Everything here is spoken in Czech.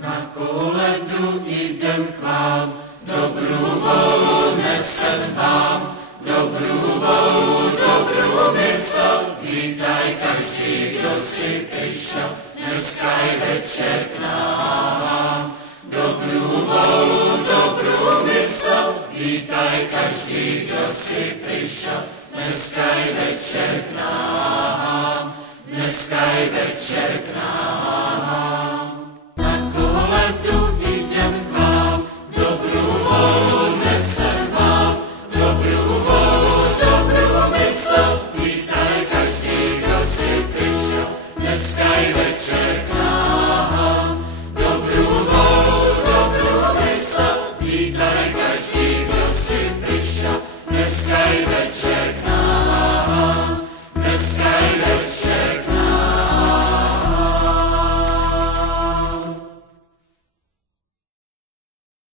Na koledu idem k vám, dobrú volu nesem vám, dobrú volu, dobrú mysl, vítaj každý, kdo si prišiel, dneska aj večer k nám.